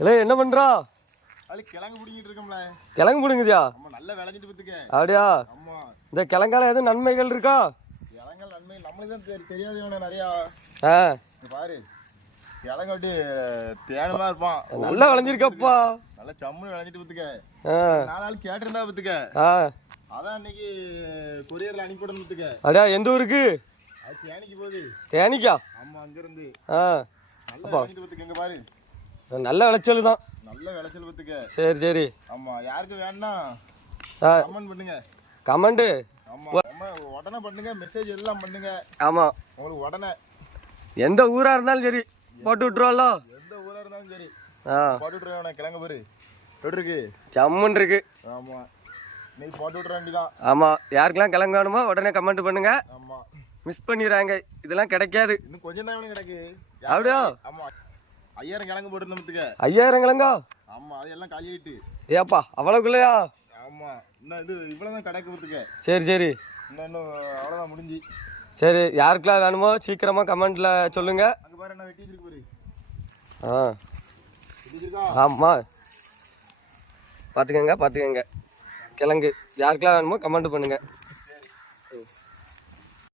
இல்லை என்ன பண்ணுறா? கிழங்கு பிடிங்கிட்டு இருக்கோம்ல. கிழங்கு பிடுங்குதியா? நல்லா விளைஞ்சிட்டு பத்துக்க. அப்படியா? இந்த கிழங்கால எதுவும் நன்மைகள் இருக்கா? கிழங்கால நன்மை நம்மளுக்கு தான் தெரியாது நிறையா. பாரு கிழங்கு அப்படி தேனமா இருப்பான். நல்லா விளைஞ்சிருக்கப்பா. நல்லா சம்முன்னு விளைஞ்சிட்டு பத்துக்க. 4 நாள் கேட்டிருந்தா பத்துக்க. அதான் இன்னைக்கு கொரியர்ல அனுப்பிவிடணும் பத்துக்க. அப்படியா? எந்த ஊருக்கு? அது தேனிக்கு போகுது. தேனிக்கா? ஆமா அங்க இருந்து. நல்லா விளைஞ்சிட்டு பத்துக்க. இங்க பாரு நல்ல விளைச்சல் தான். நல்ல விளைச்சல் பத்துக்க. சரி சரி. ஆமா யாருக்கு வேணும்னா கமெண்ட் பண்ணுங்க. கமெண்ட் ஆமா உடனே பண்ணுங்க. மெசேஜ் எல்லாம் பண்ணுங்க. ஆமா உங்களுக்கு உடனே எந்த ஊரா இருந்தாலும் சரி போட்டு விட்டுருவாளோ. எந்த ஊரா இருந்தாலும் சரி போட்டு விட்டுருவேன். கிழங்கு பாரு எப்படி இருக்கு? ஜம்முன் இருக்கு. ஆமா நீ போட்டு விட்டுற வேண்டியதான். ஆமா யாருக்கெல்லாம் கிழங்கு வேணுமோ உடனே கமெண்ட் பண்ணுங்க. ஆமா மிஸ் பண்ணிடுறாங்க. இதெல்லாம் கிடைக்காது. இன்னும் கொஞ்சம் தான் கிடக்கு. அப்படியா? ஆமா 5000 கிழங்கு போட்டுருந்தோம்த்துக்க. 5000 கிழங்கா? ஆமா அது எல்லாம் காலி ஆயிட்டு. ஏப்பா அவ்வளவுக்குள்ளையா? ஆமா இன்னும் இது இவ்வளவுதான் கிடக்கு பத்துக்க. சரி சரி. இன்னும் அவ்வளவுதான் முடிஞ்சு. சரி யாருக்கெல்லாம் வேணுமோ சீக்கிரமா கமெண்ட்ல சொல்லுங்க. அங்க பாரு என்ன வெட்டி வச்சிருக்கு பாரு. ஆமா பார்த்துக்கங்க கிழங்கு யாருக்கெல்லாம் வேணுமோ கமெண்ட் பண்ணுங்க.